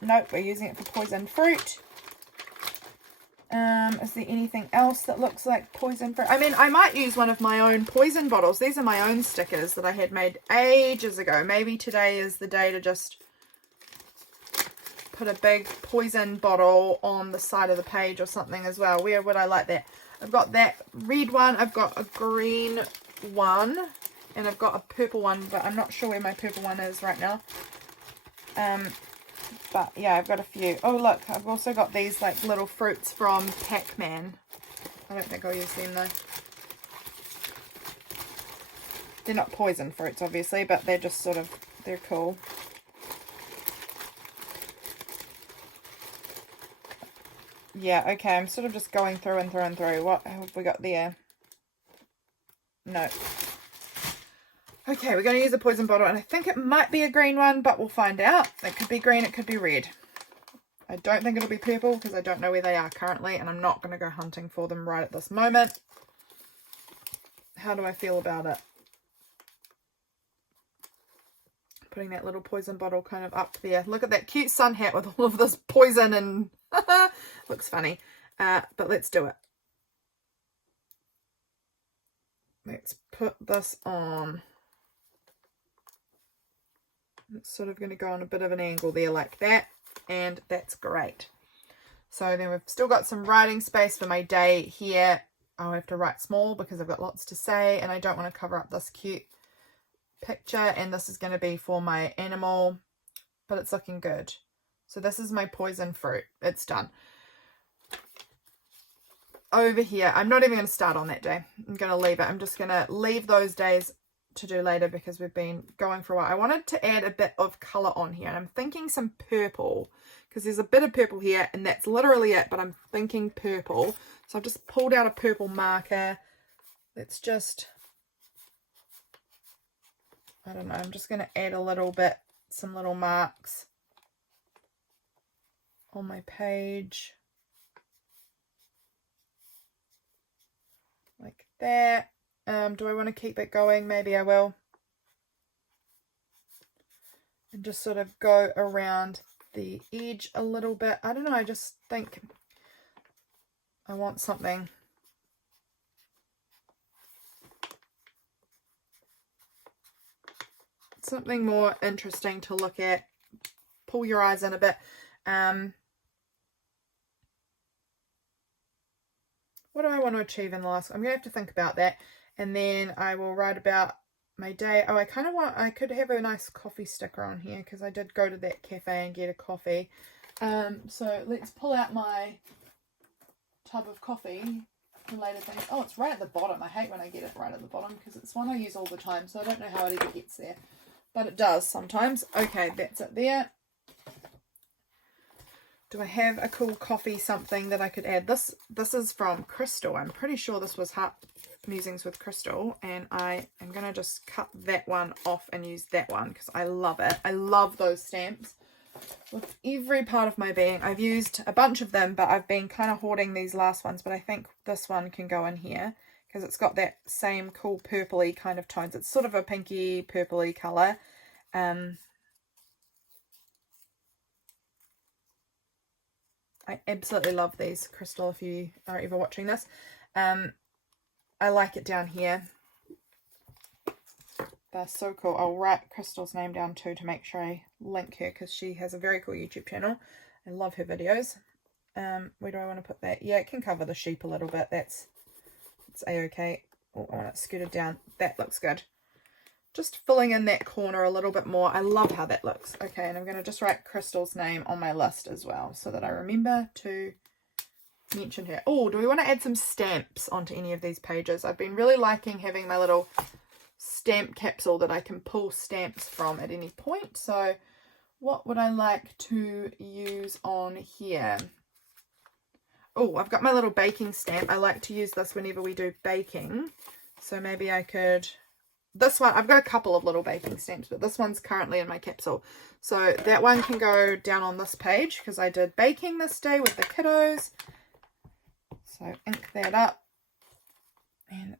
nope, we're using it for poison fruit. Is there anything else that looks like poison fruit? I mean, I might use one of my own poison bottles. These are my own stickers that I had made ages ago. Maybe today is the day to just put a big poison bottle on the side of the page or something as well. Where would I like that? I've got that red one. I've got a green one. And I've got a purple one, but I'm not sure where my purple one is right now. But yeah, I've got a few. Oh look, I've also got these like little fruits from Pac-Man. I don't think I'll use them though. They're not poison fruits obviously, but they're just sort of, they're cool. Yeah, okay, I'm sort of just going through and through and through. What have we got there? No. Okay, we're going to use a poison bottle, and I think it might be a green one, but we'll find out. It could be green, it could be red. I don't think it'll be purple because I don't know where they are currently, and I'm not going to go hunting for them right at this moment. How do I feel about it? Putting that little poison bottle kind of up there. Look at that cute sun hat with all of this poison and looks funny. But let's do it. Let's put this on. It's sort of going to go on a bit of an angle there like that, and that's great. So then we've still got some writing space for my day here. I'll have to write small because I've got lots to say, and I don't want to cover up this cute picture, and this is going to be for my animal, but it's looking good. So this is my poison fruit. It's done. Over here, I'm not even going to start on that day. I'm going to leave it. I'm just going to leave those days to do later because we've been going for a while. I wanted to add a bit of colour on here, and I'm thinking some purple because there's a bit of purple here, and that's literally it, but I'm thinking purple. So I've just pulled out a purple marker. Let's just, I don't know, I'm just going to add a little bit, some little marks on my page. Like that. Do I want to keep it going? Maybe I will. And just sort of go around the edge a little bit. I don't know, I just think I want something more interesting to look at. Pull your eyes in a bit. What do I want to achieve in the last? I'm going to have to think about that. And then I will write about my day. Oh, I could have a nice coffee sticker on here because I did go to that cafe and get a coffee. So let's pull out my tub of coffee related things. Oh, it's right at the bottom. I hate when I get it right at the bottom because it's one I use all the time, so I don't know how it ever gets there. But it does sometimes. Okay, that's it there. Do I have a cool coffee something that I could add? This is from Crystal. I'm pretty sure this was Heart Musings with Crystal, and I am going to just cut that one off and use that one because I love it. I love those stamps with every part of my being. I've used a bunch of them, but I've been kind of hoarding these last ones, but I think this one can go in here because it's got that same cool purpley kind of tones. It's sort of a pinky purpley colour. I absolutely love these, Crystal, if you are ever watching this. I like it down here. They're so cool. I'll write Crystal's name down too to make sure I link her because she has a very cool YouTube channel. I love her videos. Where do I want to put that? Yeah, it can cover the sheep a little bit. It's a-okay. Oh, I want it scooted down. That looks good. Just filling in that corner a little bit more. I love how that looks. Okay, and I'm going to just write Crystal's name on my list as well so that I remember to mention her. Oh, do we want to add some stamps onto any of these pages? I've been really liking having my little stamp capsule that I can pull stamps from at any point. So what would I like to use on here? Oh, I've got my little baking stamp. I like to use this whenever we do baking. So maybe I could... This one, I've got a couple of little baking stamps, but this one's currently in my capsule. So that one can go down on this page because I did baking this day with the kiddos. So ink that up and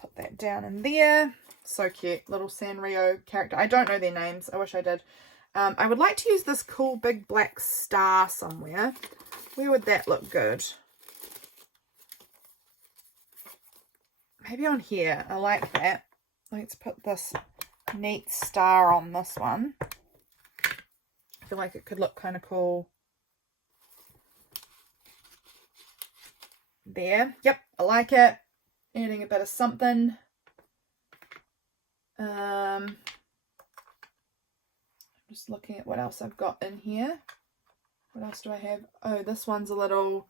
put that down in there. So cute. Little Sanrio character. I don't know their names. I wish I did. I would like to use this cool big black star somewhere. Where would that look good? Maybe on here. I like that. Let's put this neat star on this one. I feel like it could look kind of cool. There. Yep, I like it. Adding a bit of something. I'm just looking at what else I've got in here. What else do I have? Oh, this one's a little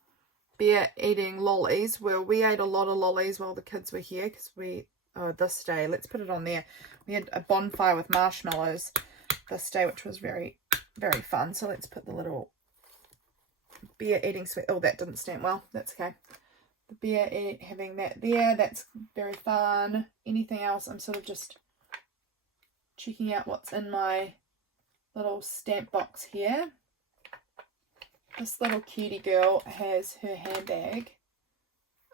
bear eating lollies. Well, we ate a lot of lollies while the kids were here because this day, let's put it on there. We had a bonfire with marshmallows this day, which was very, very fun. So let's put the little bear eating sweet. Oh, that didn't stamp well. That's okay. The bear having that there. That's very fun. Anything else? I'm sort of just checking out what's in my little stamp box here. This little cutie girl has her handbag.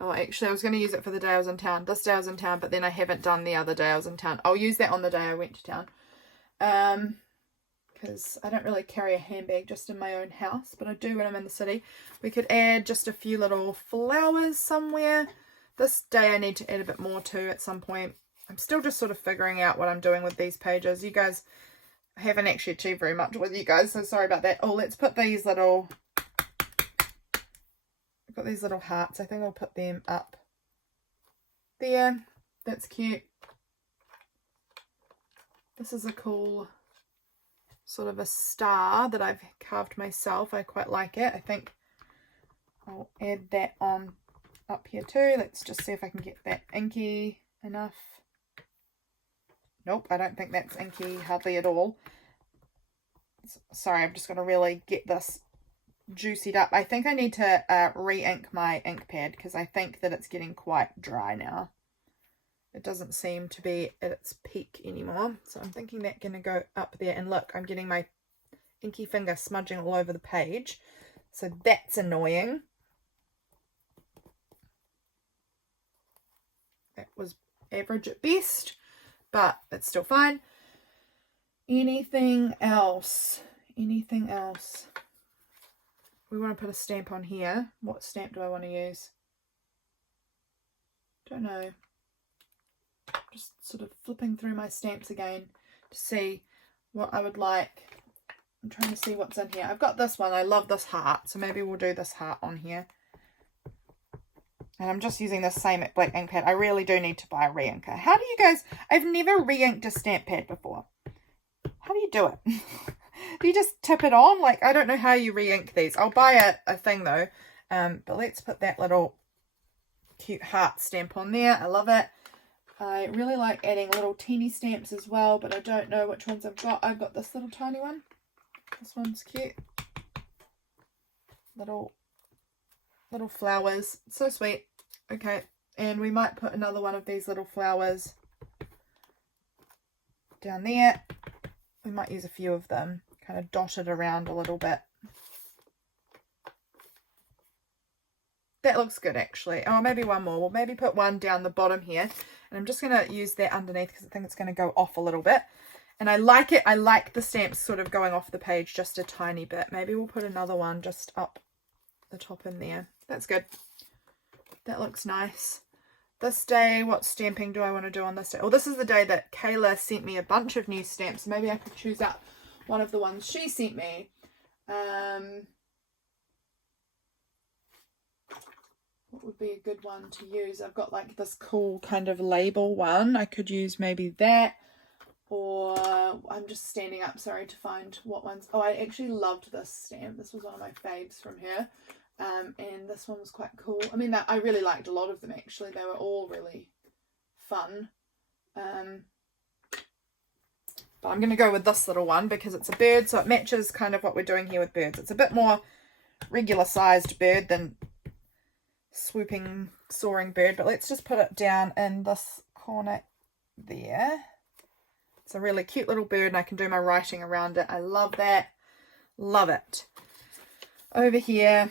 Oh, actually, I was going to use it for the day I was in town. This day I was in town, but then I haven't done the other day I was in town. I'll use that on the day I went to town. Because I don't really carry a handbag just in my own house, but I do when I'm in the city. We could add just a few little flowers somewhere. This day I need to add a bit more too at some point. I'm still just sort of figuring out what I'm doing with these pages. You guys, I haven't actually achieved very much with you guys, so sorry about that. Oh, let's put these little... I've got these little hearts. I think I'll put them up there. That's cute. This is a cool sort of a star that I've carved myself. I quite like it. I think I'll add that on up here too. Let's just see if I can get that inky enough. Nope, I don't think that's inky hardly at all. Sorry, I'm just going to really get this juicied up. I think I need to re-ink my ink pad because I think that it's getting quite dry now. It doesn't seem to be at its peak anymore. So I'm thinking that's going to go up there. And look, I'm getting my inky finger smudging all over the page. So that's annoying. That was average at best, but it's still fine. Anything else? Anything else? We want to put a stamp on here. What stamp do I want to use? Don't know. Just sort of flipping through my stamps again to see what I would like. I'm trying to see what's in here. I've got this one. I love this heart, so maybe we'll do this heart on here. And I'm just using the same black ink pad. I really do need to buy a re-inker. How do you guys... I've never re-inked a stamp pad before. How do you do it? Do you just tip it on? Like, I don't know how you re-ink these. I'll buy a thing though. But let's put that little cute heart stamp on there. I love it. I really like adding little teeny stamps as well, but I don't know which ones I've got. I've got this little tiny one. This one's cute. Little flowers. So sweet. Okay, and we might put another one of these little flowers down there. We might use a few of them, kind of dotted around a little bit. That looks good actually. Oh, maybe one more. We'll maybe put one down the bottom here. And I'm just going to use that underneath because I think it's going to go off a little bit. And I like it. I like the stamps sort of going off the page just a tiny bit. Maybe we'll put another one just up the top in there. That's good. That looks nice. This day, what stamping do I want to do on this day? Well, this is the day that Kayla sent me a bunch of new stamps. So maybe I could choose out one of the ones she sent me. What would be a good one to use? I've got like this cool kind of label one. I could use maybe that. Or I'm just standing up, sorry, to find what ones. Oh, I actually loved this stamp. This was one of my faves from her. And this one was quite cool. I mean, I really liked a lot of them actually. They were all really fun. But I'm going to go with this little one because it's a bird, so it matches kind of what we're doing here with birds. It's a bit more regular sized bird than swooping, soaring bird, but let's just put it down in this corner there. It's a really cute little bird and I can do my writing around it. I love that. Love it. Over here,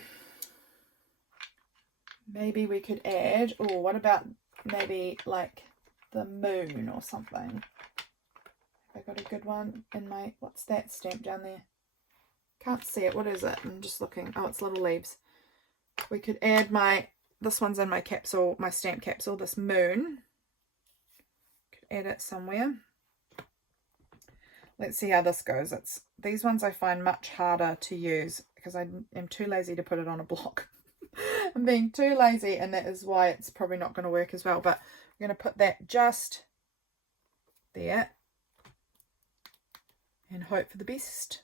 maybe we could add, oh, what about maybe like the moon or something? Have I got a good one in my, what's that stamp down there? Can't see it. What is it? I'm just looking. Oh, it's little leaves. We could add this one's in my capsule, my stamp capsule, this moon. Could add it somewhere. Let's see how this goes. These ones I find much harder to use because I am too lazy to put it on a block. I'm being too lazy, and that is why it's probably not going to work as well. But I'm going to put that just there and hope for the best.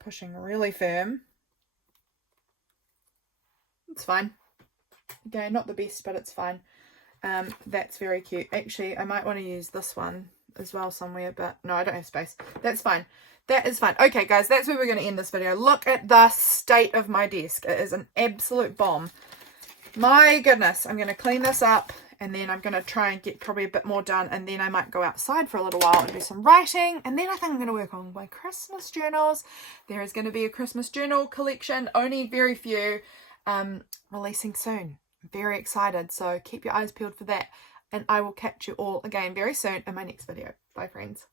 Pushing really firm. It's fine. Again, not the best, but it's fine. That's very cute. Actually, I might want to use this one as well somewhere, but no, I don't have space. That's fine. That is fine. Okay, guys, that's where we're going to end this video. Look at the state of my desk. It is an absolute bomb. My goodness, I'm going to clean this up, and then I'm going to try and get probably a bit more done, and then I might go outside for a little while and do some writing, and then I think I'm going to work on my Christmas journals. There is going to be a Christmas journal collection, only very few, releasing soon. Very excited, so keep your eyes peeled for that, and I will catch you all again very soon in my next video. Bye friends.